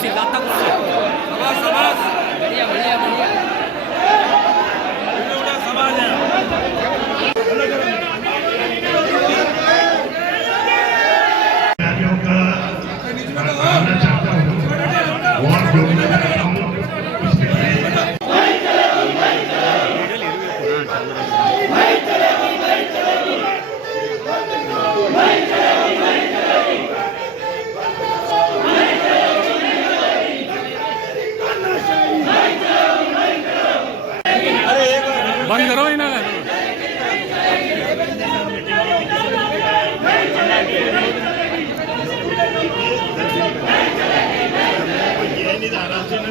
कुर्सी लाता कुर्सी बढ़िया बढ़िया बढ़िया बंद करो ही ना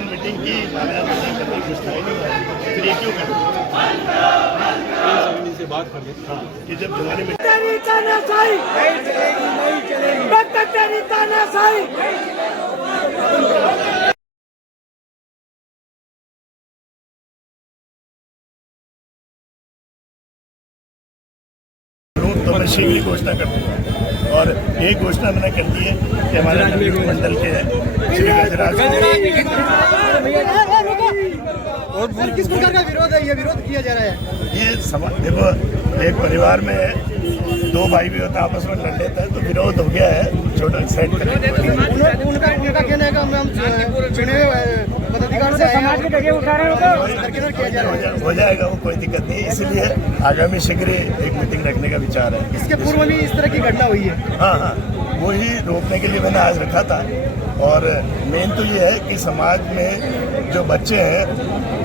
मीटिंग की फिर ये क्यों करें से बात कर ले कि जब तुम्हारे में तो मैं शीघ्र ही घोषणा कर दूंगा और ये घोषणा मैंने कर दी है कि हमारे मंडल के श्री गजराज और किस प्रकार का विरोध है, ये विरोध किया जा रहा है? ये देखो एक परिवार में दो भाई भी होता आपस में लड़ लेता है तो विरोध हो गया है छोटा साइड करने उनका कहना है कि हम चुने पदाधिकारी से समाज के जगह उठा रहे हो जाएगा वो कोई दिक्कत नहीं इसलिए आगामी शीघ्र एक मीटिंग रखने का विचार है। इसके पूर्व भी इस तरह की घटना हुई है? हाँ हाँ वही रोकने के लिए मैंने आज रखा था और मेन तो ये है कि समाज में जो बच्चे हैं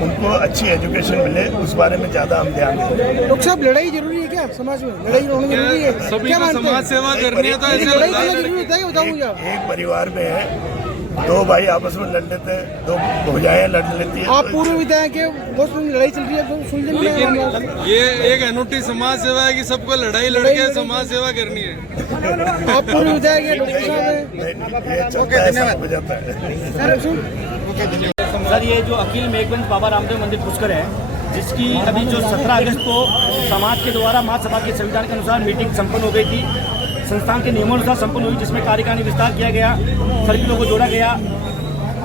उनको अच्छी एजुकेशन मिले उस बारे में ज्यादा हम ध्यान दें। डॉक्टर साहब लड़ाई जरूरी है क्या समाज में? लड़ाई होनी जरूरी है? सभी को समाज सेवा करनी है तो ऐसे लड़ाई करना जरूरी होता है बताऊँ मुझे। एक परिवार में है दो भाई आपस में लड़ लेते हैं दो भौजाएं लड़ लेती है। आप पूर्व विधायक के बहुत लड़ाई चल रही है तो सुन लेकिन ये एक अनूठी समाज सेवा है कि सबको लड़ाई लड़के समाज सेवा करनी है। आप पूर्व विधायक है डॉक्टर साहब सर ये जो अखिल मेघवंश बाबा रामदेव मंदिर पुष्कर है जिसकी अभी जो 17 अगस्त को समाज के द्वारा महासभा के संविधान के अनुसार मीटिंग संपन्न हो गई थी, संस्थान के नियमानुसार संपन्न हुई जिसमें कार्यकारिणी विस्तार किया गया, सर्किलों को जोड़ा गया,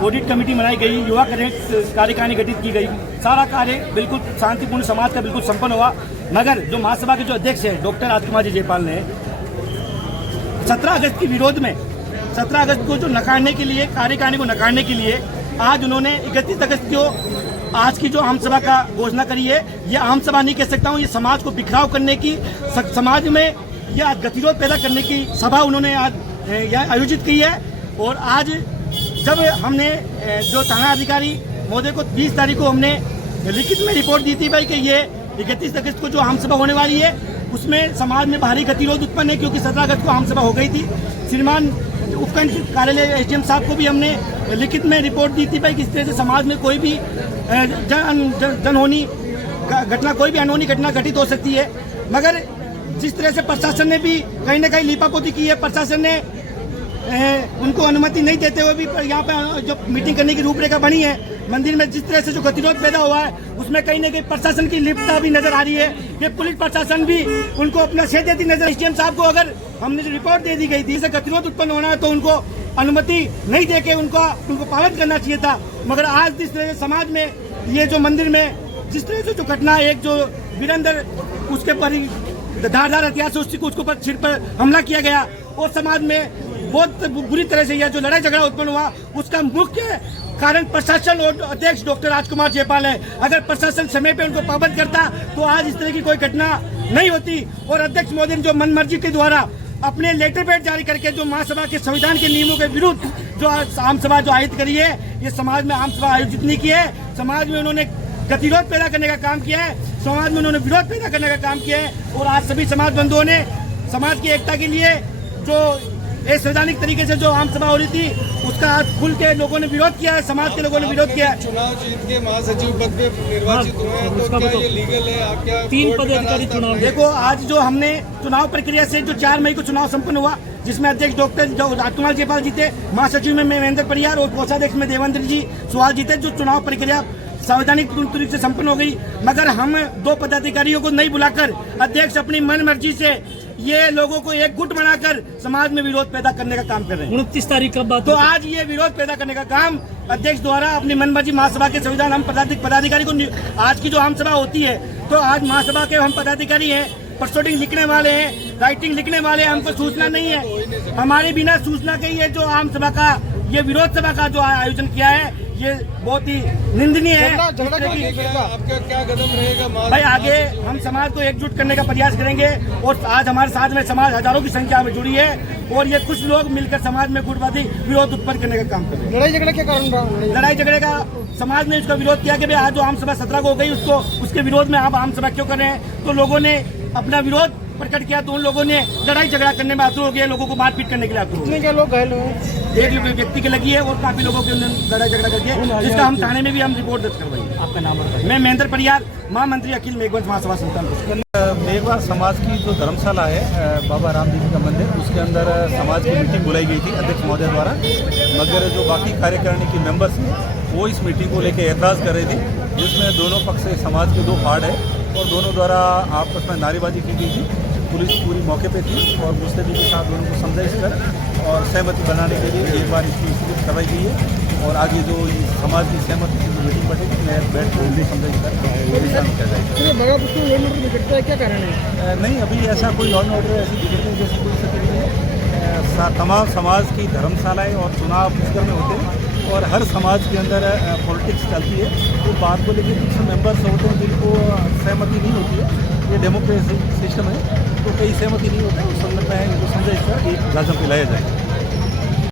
ऑडिट कमेटी बनाई गई, युवा कार्यकारिणी गठित की गई, सारा कार्य बिल्कुल शांतिपूर्ण समाज का बिल्कुल संपन्न हुआ। मगर जो महासभा के जो अध्यक्ष हैं डॉक्टर राजकुमार जी जयपाल ने 17 अगस्त के विरोध में 17 अगस्त को जो नकारने के लिए कार्यकारिणी को नकारने के लिए आज उन्होंने 31 अगस्त को आज की जो आम सभा का घोषणा करी है। ये आम सभा नहीं कह सकता हूँ, ये समाज को बिखराव करने की, समाज में यह गतिरोध पैदा करने की सभा उन्होंने आज आयोजित की है। और आज जब हमने जो थाना अधिकारी महोदय को 20 तारीख को हमने लिखित में रिपोर्ट दी थी भाई कि ये 31 अगस्त को जो आम सभा होने वाली है उसमें समाज में भारी गतिरोध उत्पन्न है क्योंकि 17 अगस्त को आम सभा हो गई थी। श्रीमान उपखंड कार्यालय एसडीएम साहब को भी हमने लिखित में रिपोर्ट दी थी भाई कि इस तरह से समाज में कोई भी जनहोनी घटना कोई भी अनहोनी घटना घटित हो सकती है। मगर जिस तरह से प्रशासन ने भी कहीं ना कहीं लीपापोती की है, प्रशासन ने उनको अनुमति नहीं देते हुए भी यहाँ पे जो मीटिंग करने की रूपरेखा बनी है मंदिर में जिस तरह से जो गतिरोध पैदा हुआ है उसमें कहीं ना कहीं प्रशासन की लिप्तता भी नजर आ रही है। ये पुलिस प्रशासन भी उनको अपना शेयर देती नजर। एसडीएम साहब को अगर हमने जो रिपोर्ट दे दी गई थी इसे गतिरोध उत्पन्न होना है तो उनको अनुमति नहीं देके उनको पालन करना चाहिए था। मगर आज जिस तरह से समाज में ये जो मंदिर में जिस तरह से जो घटना एक जो वीरेंद्र उसके पर धारदार हथियार से उसके ऊपर सिर पर हमला किया गया और समाज में बहुत बुरी तरह से यह जो लड़ाई झगड़ा उत्पन्न हुआ उसका मुख्य कारण प्रशासन और अध्यक्ष डॉक्टर राजकुमार जयपाल है। अगर प्रशासन समय पे उनको पाबंद करता तो आज इस तरह की कोई घटना नहीं होती। और अध्यक्ष महोदय ने जो मनमर्जी के द्वारा अपने लेटर पैड जारी करके जो महासभा के संविधान के नियमों के विरुद्ध जो आम सभा जो आयोजित करी है, ये समाज में आम सभा आयोजित नहीं की है, समाज में उन्होंने गतिरोध पैदा करने का काम किया है, समाज में उन्होंने विरोध पैदा करने का काम किया है। और आज सभी समाज बंधुओं ने समाज की एकता के लिए जो संवैधानिक तरीके से जो आम सभा हो रही थी उसका आज खुल के लोगों ने विरोध किया है, समाज के लोगों ने विरोध किया है। चुनाव जीत के महासचिव पद पे निर्वाचित हुए हैं तो क्या ये लीगल है? आप क्या 3 पदाधिकारी चुनाव? देखो आज जो हमने चुनाव प्रक्रिया से जो 4 मई को चुनाव संपन्न हुआ जिसमें अध्यक्ष डॉक्टर राजकुमार जयपाल जीते, महासचिव में महेंद्र परियार और कोषाध्यक्ष में देवेंद्र जी सुहाल जीते। जो चुनाव प्रक्रिया संवैधानिक तरीके से संपन्न हो गई, मगर हम 2 पदाधिकारियों को नहीं बुलाकर अध्यक्ष अपनी मन मर्जी से ये लोगों को एक गुट बनाकर समाज में विरोध पैदा करने का काम कर रहे हैं। 29 तारीख कब बात तो आज ये विरोध पैदा करने का काम अध्यक्ष द्वारा अपनी मनमर्जी महासभा के संविधान हम पदाधिकारी को आज की जो आम सभा होती है तो आज महासभा के हम पदाधिकारी हैं, परसोटिंग लिखने वाले हैं, राइटिंग लिखने वाले हैं, हमको सूचना नहीं है। हमारे बिना सूचना के ये जो आम सभा का ये विरोध सभा का जो आयोजन किया है ये बहुत ही निंदनीय है। आपका क्या कदम रहेगा? भाई आगे हम समाज को एकजुट करने का प्रयास करेंगे और आज हमारे साथ में समाज हजारों की संख्या में जुड़ी है और ये कुछ लोग मिलकर समाज में गुटवादी विरोध उत्पन्न करने का काम कर रहे हैं। लड़ाई झगड़ा क्या कारण रहा? लड़ाई झगड़े का समाज ने उसका विरोध किया कि भाई आज जो आम सभा 17 को हो गई उसको उसके विरोध में आप आम सभा क्यों कर रहे हैं? तो लोगों ने अपना विरोध प्रकट किया तो उन लोगों ने लड़ाई झगड़ा करने में आतुर हो गया, लोगों को मारपीट करने के लिए आतुर हो गए। क्या लोग घायल हुए? एक व्यक्ति के लगी है और काफी लोगों के लड़ाई झगड़ा करके जिसका हम थाने में भी हम रिपोर्ट दर्ज करवाएंगे। आपका नाम बताइए? मैं महेंद्र परियार, महामंत्री अखिल मेघवंश महासभा संस्थान। मेघवार समाज की जो धर्मशाला है बाबा रामदेव जी का मंदिर, उसके अंदर समाज की मीटिंग बुलाई गई थी अध्यक्ष महोदय द्वारा, मगर जो बाकी कार्यकारिणी की मेंबर्स हैं वो इस मीटिंग को लेकर एतराज़ कर रहे थे, जिसमें दोनों पक्ष से समाज के 2 पार्ट है और दोनों द्वारा आपस में नारेबाजी की गई थी। पुलिस पूरी मौके पे थी और मुस्तैदी के साथ दोनों को समझाइश कर और सहमति बनाने के लिए एक बार इसकी स्वीकृत करवाई गई है और आगे जो समाज की सहमति की जो मीटिंग बैठेगी मैं बैठ कर उनकी समझाइश कर किया जाएगा। क्या कारण है? नहीं, अभी ऐसा कोई लॉ एंड ऑर्डर ऐसी बिगड़ने जैसी कोई स्थिति नहीं है। तमाम समाज की धर्मशालाएँ और चुनाव पुष्कर में होते हैं और हर समाज के अंदर पॉलिटिक्स चलती है, तो बात को लेकर कुछ मेंबर्स होते हैं जिनको सहमति नहीं होती है। ये डेमोक्रेसी सिस्टम है तो कई सहमति नहीं होता है, उस संदर्भ में इनको समझाइश कर एक राजम पे लाया जाए।